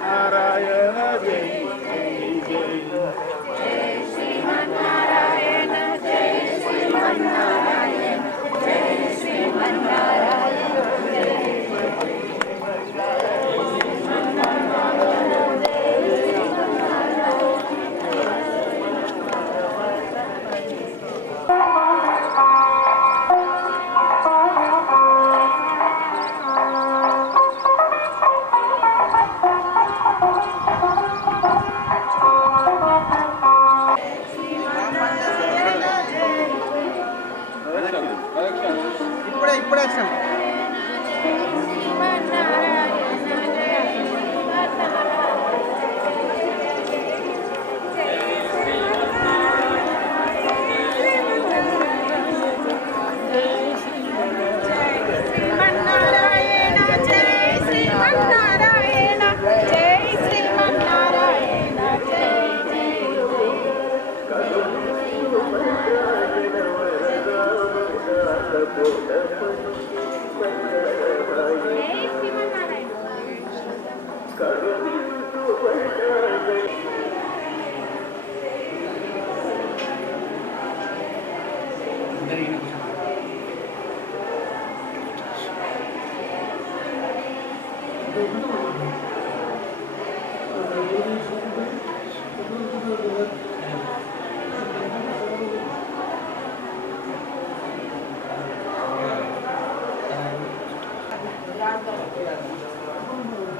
నారాయణ జై జై శ్రీమన్నారాయణ జై శ్రీమన్నారాయణ జై శ్రీమన్నారాయణ ఇప్పుడే వచ్చాం.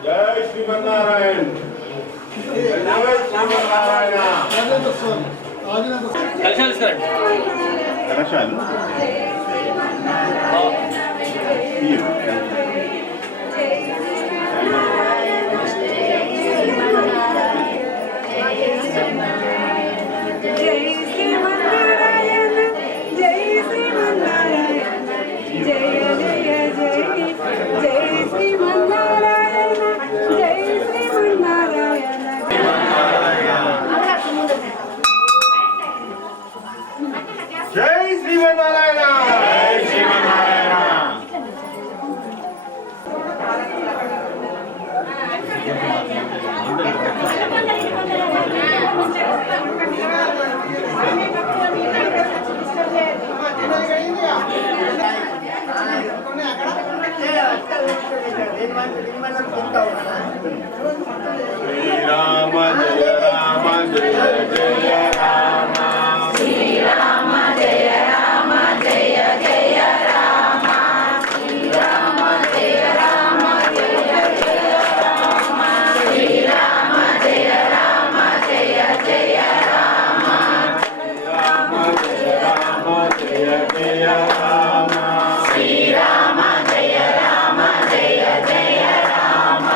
జై శ్రీమన్నారాయణ జై శ్రీమన్నారాయణ కలశాలు జై శ్రీమన్నారాయణ జై శ్రీమన్నారాయణ శ్రీరామ జయ రామ జయ జయ రామ శ్రీరామ జయ రామ జయ జయ రామ శ్రీరామ జయ రామ జయ జయ రామ శ్రీరామ జయ రామ జయ జయ రామ శ్రీరామ జయ రామ జయ జయ రామ శ్రీరామ జయ రామ జయ జయ రామ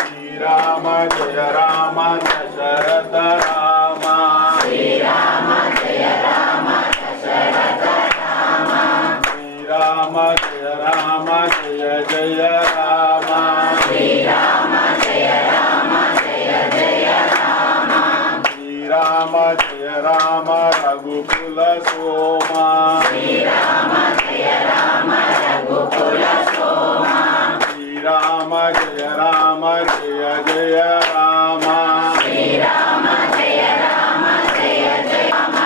శ్రీరామ జయ రామ దశరథ రామ శ్రీరామ జయ రామ దశరథ రామ శ్రీరామ జయ రామ జయ జయ రామ శ్రీరామ జయ రామ జయ జయ రామ శ్రీరామ జయ రామ రఘుకుల సోమ శ్రీరామ జయ రామ రఘుకుల సోమ శ్రీరామ జయ రామ జయ జయ రామ శ్రీరామ జయ రామ జయ జయ రామ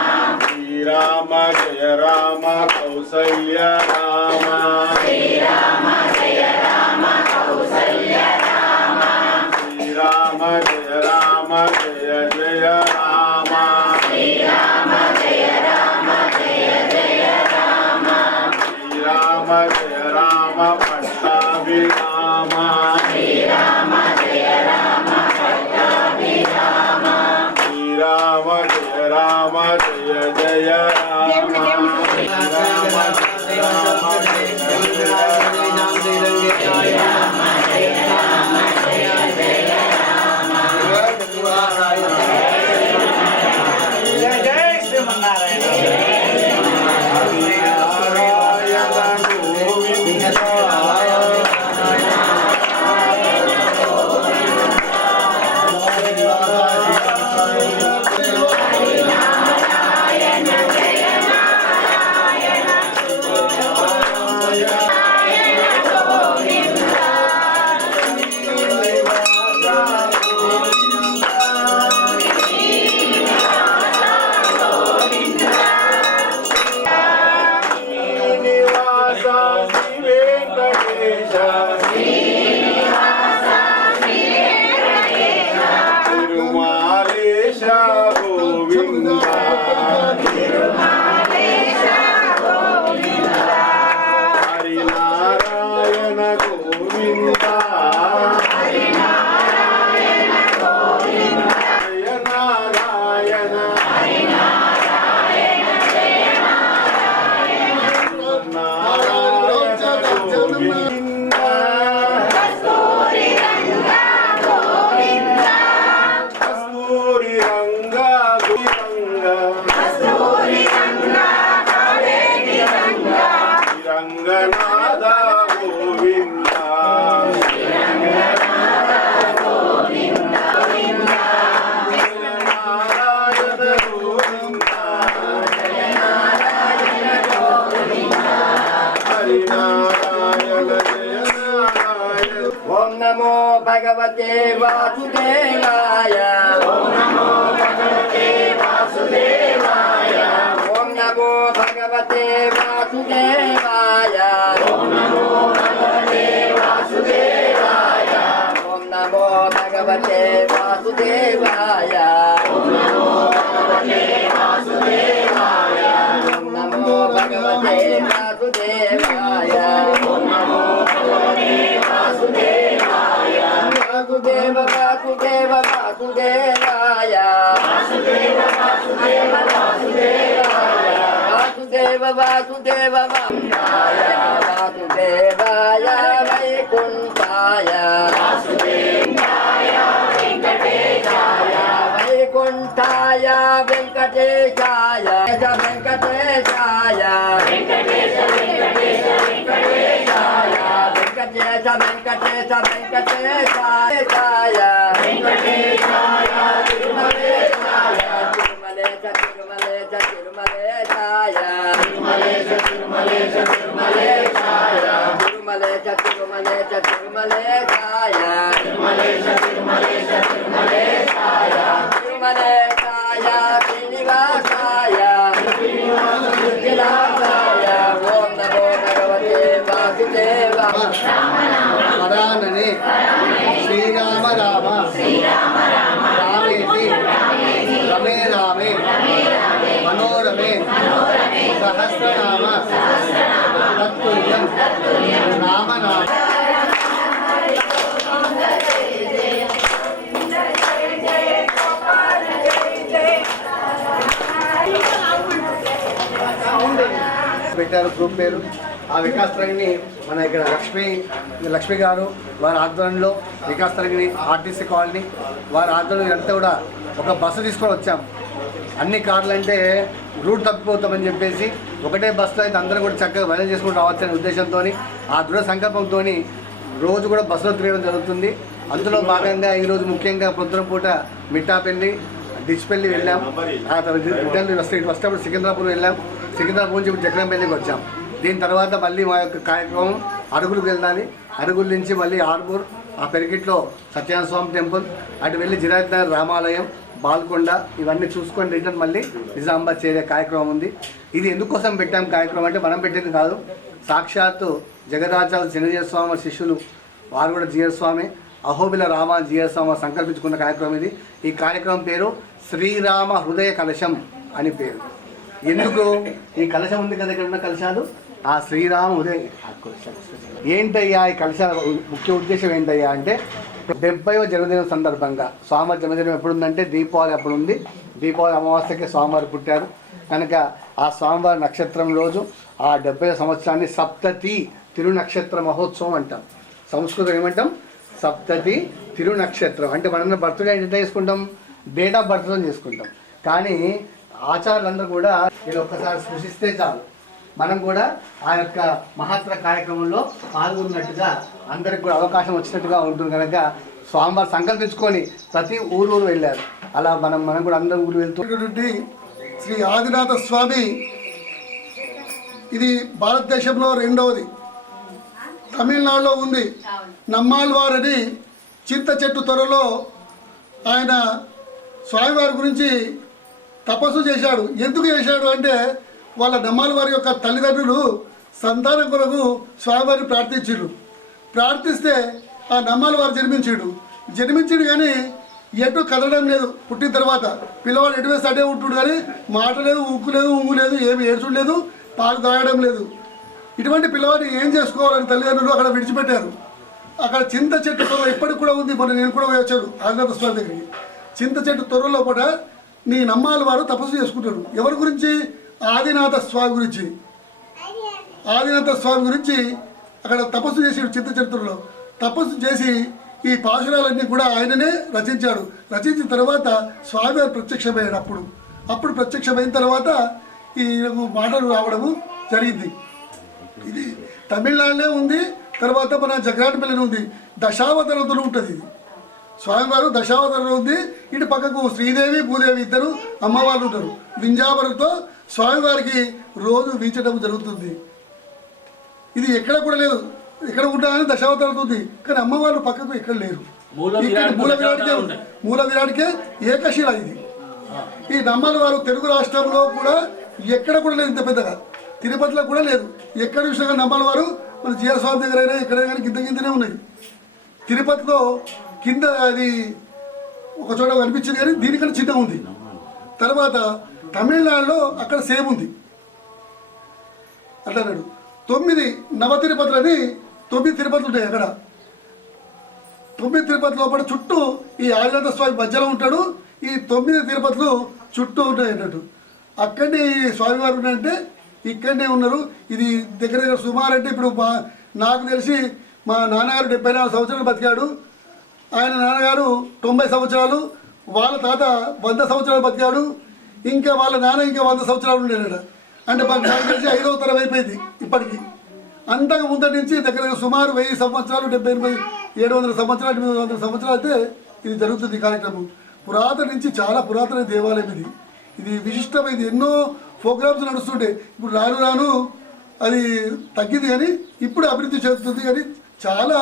శ్రీరామ జయ రామ కౌసల్య రామ శ్రీరామ జయ రామ కౌసల్య రామ శ్రీరామ జయ రామ జయ జయ రామ శ్రీరామ జయ రామ జయ జయ రామ శ్రీరామ జయ రామ పట్టాభిరామ శ్రీరామ జయ రామ పట్టాభిరామ శ్రీరామ జయ రామ జయ జయ రామ శ్రీరామ జయ రామ జయ జయ రామ జయ రామ జయ జయ రామ జయ జయ శ్రీమన్నారాయణ నారాయణ గోవింద Govinda नमो भगवते वासुदेवाय ओम नमो भगवते वासुदेवाय ओम नमो भगवते वासुदेवाय ओम नमो भगवते वासुदेवाय ओम नमो भगवते वासुदेवाय ओम नमो भगवते वासुदेवाय ओम नमो भगवते वासुदेवाय ओम नमो भगवते वासुदेवाय वासुदेव वासुदेव वासुदेवाय वासुदेव वासुदेव वासुदेवाय वासुदेव वासुदेव वासुदेवाय वासुदेवाय वैकुंठाय वासुदेवाय वेंकटेशाय वैकुंठाय वेंकटेशाय वेंकटेशाय वेंकटेश वेंकटेश वेंकटेशाय वेंकटेश वेंकटेश वेंकटेशाय वेंकटेशाय तिरुमलेशाय तिरुमलेश तिरुमलेश तिरुमलेशाय तिरुमलेश तिरुमलेश तिरुमलेशाय तिरुमलेश तिरुमलेश तिरुमलेशाय तिरुमलेश तिरुमलेश तिरुमलेशाय तिरुमलेशाय श्रीनिवासाय श्रीनिवासाय ओम नमो भगवते वासुदेवाय वरानने श्रीराम राम रामेति रमे रामे मनोरमे सहस्रनाम तत्तुल्यं नाम नाम పెట్టారు గ్రూప్ పేరు. ఆ వికాస్ తరంగిణి మన ఇక్కడ లక్ష్మి గారు వారి ఆధ్వర్యంలో వికాస్ తరంగిణి ఆర్టీసీ కాలనీ వారి ఆధ్వర్యంలో అంతా కూడా ఒక బస్సు తీసుకొని వచ్చాం. అన్ని కార్లు అంటే రూట్ తప్పిపోతామని చెప్పేసి ఒకటే బస్సులో అయితే అందరూ కూడా చక్కగా వైరల్ చేసుకుని రావచ్చనే ఉద్దేశంతో ఆ దృఢ సంకల్పంతో రోజు కూడా బస్సులో తిరగడం జరుగుతుంది. అందులో భాగంగా ఈరోజు ముఖ్యంగా పొద్దున పూట మిఠాపల్లి డిచ్పల్లి వెళ్ళాం. ఆ తర్వాత వస్తేప్పుడు సికింద్రాపూర్ వెళ్ళాం. సికింద్రాపూర్ నుంచి ఇప్పుడు జగన్పల్లికి వచ్చాం. దీని తర్వాత మళ్ళీ మా యొక్క కార్యక్రమం అరుగులకు వెళ్ళాలి. అరుగుల నుంచి మళ్ళీ ఆర్మూర్, ఆ పెరిగిట్లో సత్యనారాయణ స్వామి టెంపుల్, అటు వెళ్ళి జిరాయత్ నగర్ రామాలయం, బాల్కొండ ఇవన్నీ చూసుకొని రిటర్న్ మళ్ళీ నిజామాబాద్ చేరే కార్యక్రమం ఉంది. ఇది ఎందుకోసం పెట్టాం కార్యక్రమం అంటే మనం పెట్టింది కాదు, సాక్షాత్తు జగదాచార్య చిన్నజీర స్వామి శిష్యులు వారు కూడా జీర స్వామి అహోబిల రామ జీర స్వామి సంకల్పించుకున్న కార్యక్రమం ఇది. ఈ కార్యక్రమం పేరు శ్రీరామ హృదయ కలశం అని పేరు. ఎందుకు ఈ కలశం ఉంది కదా, ఇక్కడ ఉన్న కలశాలు ఆ శ్రీరామ హృదయ ఏంటయ్యా ఈ కలశాల ముఖ్య ఉద్దేశం ఏంటయ్యా అంటే 70వ జన్మదినం సందర్భంగా స్వామివారి జన్మదినం ఎప్పుడుందంటే దీపావళి అప్పుడు ఉంది. దీపావళి అమావాస్యకి స్వామివారు పుట్టారు కనుక ఆ స్వామివారి నక్షత్రం రోజు ఆ 70వ సంవత్సరాన్ని సప్తతి తిరునక్షత్ర మహోత్సవం అంటాం. సంస్కృతం ఏమంటాం? సప్తతి తిరునక్షత్రం. అంటే మనం బర్త్డే ఎంత చేసుకుంటాం? డేట్ ఆఫ్ బర్త్తో చేసుకుంటాం. కానీ ఆచార్యులందరూ కూడా ఇది ఒక్కసారి స్పృశిస్తే చాలు మనం కూడా ఆ యొక్క మహత్తర కార్యక్రమంలో పాల్గొన్నట్టుగా అందరికి కూడా అవకాశం వచ్చినట్టుగా ఉంటుంది. కనుక స్వామివారు సంకల్పించుకొని ప్రతి ఊరు వెళ్ళారు. అలా మనం కూడా అందరం ఊరు వెళ్తున్నటువంటి శ్రీ ఆదినాథ స్వామి ఇది భారతదేశంలో రెండవది. తమిళనాడులో ఉంది. నమ్మాళ్వారని చింత చెట్టు త్వరలో ఆయన స్వామివారి గురించి తపస్సు చేశాడు. ఎందుకు చేశాడు అంటే వాళ్ళ నమ్మాళ్వారి యొక్క తల్లిదండ్రులు సంతానం కొరకు స్వామివారిని ప్రార్థిస్తే ఆ నమ్మాళ్వారు జన్మించాడు కానీ ఎటు కదలడం లేదు. పుట్టిన తర్వాత పిల్లవాడు ఎటు వేసి అటే ఉంటుడు కానీ మాట లేదు, ఉక్కు లేదు, ఉంగు లేదు, ఏమి ఏడ్చుడు లేదు, పాలు తాగడం లేదు. ఇటువంటి పిల్లవాడిని ఏం చేసుకోవాలని తల్లిదండ్రులు అక్కడ విడిచిపెట్టారు. అక్కడ చింత చెట్టు త్వర ఇప్పటికి కూడా ఉంది. మొన్న నేను కూడా వచ్చాను ఆదినాథ స్వామి దగ్గరికి. చింత చెట్టు త్వరలో కూడా నీ నమ్మాళ్వారు తపస్సు చేసుకుంటాడు. ఎవరి గురించి? ఆదినాథ స్వామి గురించి. ఆదినాథ స్వామి గురించి అక్కడ తపస్సు చేసాడు. చింత చెట్టులో తపస్సు చేసి ఈ పాశురాలన్నీ కూడా ఆయననే రచించాడు. రచించిన తర్వాత స్వామివారు ప్రత్యక్షమయ్యాడు. అప్పుడు ప్రత్యక్షమైన తర్వాత ఈ మాటలు రావడము జరిగింది. ఇది తమిళనాడులో ఉంది. తర్వాత మన జగరాటపల్లిలో ఉంది. దశావతారంతో ఉంటుంది. ఇది స్వామివారు దశావతారంలో ఉంది. ఇటు పక్కకు శ్రీదేవి భూదేవి ఇద్దరు అమ్మవారు ఉంటారు. వింజావరంతో స్వామివారికి రోజు వీచడం జరుగుతుంది. ఇది ఎక్కడ కూడా లేదు. ఇక్కడ ఉంటాయని దశావతారం ఉంది, కానీ అమ్మవారు పక్కకు ఇక్కడ లేరు. ఇక్కడ మూల విరాడికే ఏకశిల ఇది. ఈ నమ్మల వారు తెలుగు రాష్ట్రంలో కూడా ఎక్కడ కూడా లేదు, ఇంత పెద్దగా తిరుపతిలో కూడా లేదు. ఎక్కడ చూసినా నమ్మల వారు మన జీఆర్ స్వామి దగ్గర అయినా ఎక్కడైనా కానీ కిందనే ఉన్నాయి. తిరుపతిలో కింద అది ఒక చోట కనిపించింది కానీ దీనికన్నా చిన్నగా ఉంది. తర్వాత తమిళనాడులో అక్కడ సేమ్ ఉంది అట్లాడు. 9 నవ తిరుపతులు అని 9 తిరుపతులు ఉంటాయి. అక్కడ 9 తిరుపతి లోపల చుట్టూ ఈ ఆదినాథ స్వామి మధ్యలో ఉంటాడు. ఈ 9 తిరుపతులు చుట్టూ ఉంటాయి అన్నట్టు. అక్కడనే స్వామివారు ఉన్నారంటే ఇక్కడనే ఉన్నారు. ఇది దగ్గర సుమారు అంటే ఇప్పుడు నాకు తెలిసి మా నాన్నగారు 74 సంవత్సరాలు బతికాడు. ఆయన నాన్నగారు 90 సంవత్సరాలు, వాళ్ళ తాత 100 సంవత్సరాలు బతికాడు. ఇంకా వాళ్ళ నాన్న ఇంకా 100 సంవత్సరాలు ఉండేట. అంటే నాకు తెలిసి 5వ తరం అయిపోయింది ఇప్పటికి. అంతకు ముందటి నుంచి దగ్గర సుమారు 1000 సంవత్సరాలు, 70, 700 సంవత్సరాలు, 800 సంవత్సరాలు అయితే ఇది జరుగుతుంది ఈ కార్యక్రమం. పురాతన నుంచి చాలా పురాతన దేవాలయం ఇది. ఇది విశిష్టమైంది. ఎన్నో ప్రోగ్రామ్స్ నడుస్తుంటే ఇప్పుడు రాను రాను అది తగ్గింది కానీ ఇప్పుడు అభివృద్ధి చెందుతుంది. కానీ చాలా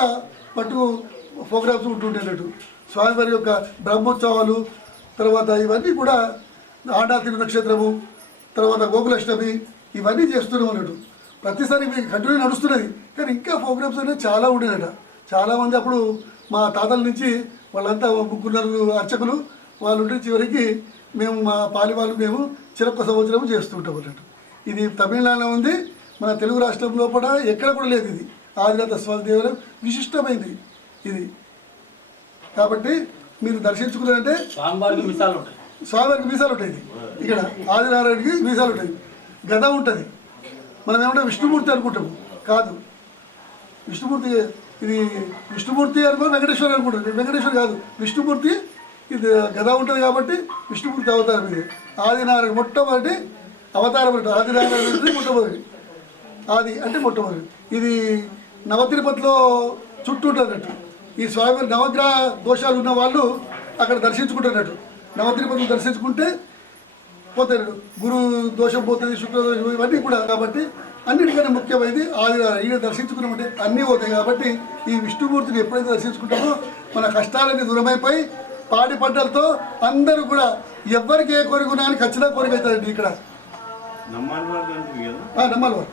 పట్టు ప్రోగ్రామ్స్ ఉంటుండేటట్టు. స్వామివారి యొక్క బ్రహ్మోత్సవాలు, తర్వాత ఇవన్నీ కూడా ఆడా తిరునక్షత్రము, తర్వాత గోకులాష్టమి ఇవన్నీ చేస్తున్నాం అన్నట్టు. ప్రతిసారి కంటిన్యూ నడుస్తున్నది. కానీ ఇంకా ప్రోగ్రామ్స్ అనేది చాలా ఉండేదట. చాలామంది అప్పుడు మా తాతల నుంచి వాళ్ళంతా ముగ్గురు అర్చకులు వాళ్ళు ఉంటే చివరికి మేము మా పాలి వాళ్ళు మేము చిరొక్క సంవత్సరం చేస్తుంటాం అన్నట్టు. ఇది తమిళనాడులో ఉంది, మన తెలుగు రాష్ట్రం లోపల ఎక్కడ కూడా లేదు. ఇది ఆదినాథ స్వామి దేవాలయం విశిష్టమైంది ఇది. కాబట్టి మీరు దర్శించుకున్నారంటే స్వామివారికి మీసాలు ఉంటాయి. ఇది ఇక్కడ ఆదినారాయణకి మీసాలు ఉంటాయి, గద ఉంటుంది. మనం ఏమంటే విష్ణుమూర్తి అనుకుంటాము, కాదు విష్ణుమూర్తి. ఇది విష్ణుమూర్తి అనుకో వెంకటేశ్వర అనుకుంటాం. వెంకటేశ్వర కాదు, విష్ణుమూర్తి. ఇది గద ఉంటుంది కాబట్టి విష్ణుమూర్తి అవతారం. ఇది ఆదినారాయణ మొట్టమొదటి అవతారం అంటే ఆదినారాయణ మొట్టమొదటి. ఆది అంటే మొట్టమొదటి. ఇది నవ తిరుపతిలో చుట్టూ ఉంటున్నట్టు. ఈ స్వామి నవగ్రహ దోషాలు ఉన్న వాళ్ళు అక్కడ దర్శించుకుంటున్నట్టు. నవ తిరుపతిని దర్శించుకుంటే పోతాడు, గురు దోషం పోతుంది, శుక్ర దోషం, ఇవన్నీ కూడా. కాబట్టి అన్నిటికన్నా ముఖ్యమైనది ఆదినారాయణ. ఈయన దర్శించుకున్నామంటే అన్నీ పోతాయి. కాబట్టి ఈ విష్ణుమూర్తిని ఎప్పుడైతే దర్శించుకుంటామో మన కష్టాలన్నీ దూరమైపోయి పాడి పంటలతో అందరూ కూడా ఎవ్వరికి ఏ కోరిక ఉన్నా అని ఖచ్చితంగా కోరిక అవుతుందండి ఇక్కడ. నమ్మాలి